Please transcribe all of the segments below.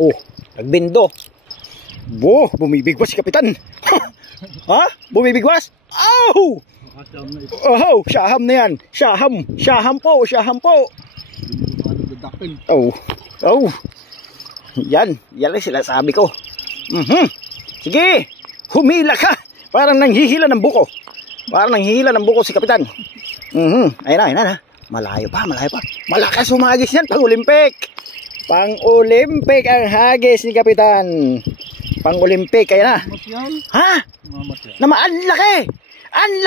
Oh, nagbindo. Bo, bumibigwas si Kapitan. Ha? Bumibigwas? Oh! Oh, syaham na yan. Syaham po. Oh. Yan lang sila sabi ko. Sige, humila ka. Parang nanghihila ng buko. Si Kapitan. Ayun na. Malayo pa. Malakas humagis yan, pang-Olympic ang hagis ni Kapitan. Pang-Olympic, ayun na. Ha? Ang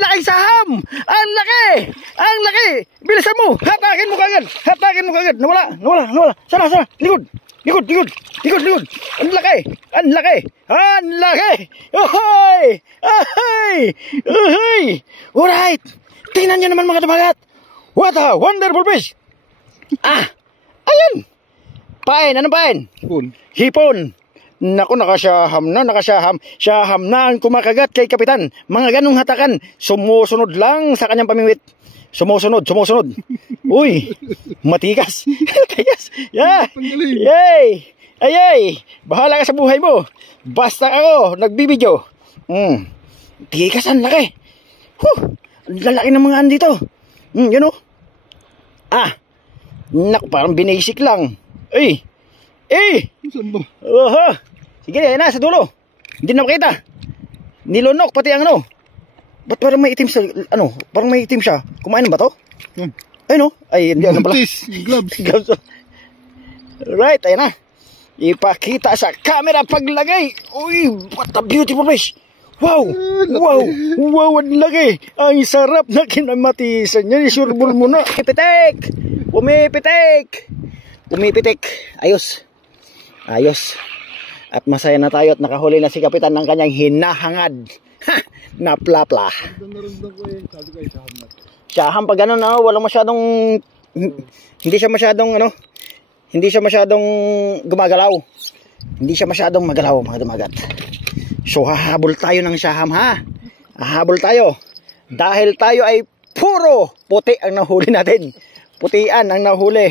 laki saham. Ang laki. Bilisan mo. Hatakin mo kagad. Nawala. Sana. Likod. Ang laki. Ohoy. Alright. Tingnan nyo naman mga kadabagat. What a wonderful fish. Ayan. Pain. Anong pain? Hipon. Naku, nakasyaham na ang kumakagat kay Kapitan. Mga ganong hatakan, sumusunod lang sa kanyang pamimit. Sumusunod. Uy, matigas. Yeah. Yay. Ayay. Bahala ka sa buhay mo. Basta ako, nagbibidyo. Tigas, ang laki. Ang lalaki ng mga andito. Yun o. Naku, parang binasic lang. Sige, ayun na, sa dulo. Hindi na makita. Nilunok, pati ang ano. Ba't parang may itim sa, parang may itim siya. Kumain ba to? Ayun o. Ay, hindi pala. Gloves. Right, ayun na. Ipakita sa camera paglagay. Uy, what a beautiful fish. Wow, ang laki. Ang sarap na kinamatisan niya. Isurbol mo na. Pumipitik. Ayos. At masaya na tayo at nakahuli na si Kapitan ng kanyang hinahangad. Na plapla. Siyaham pag gano'n, walang masyadong, hindi siya masyadong gumagalaw. Hindi siya masyadong magalaw, mga dumagat. So hahabol tayo ng siyaham, ha? Hahabol tayo. Dahil tayo ay puro puti ang nahuli natin. Putian ang nahuli.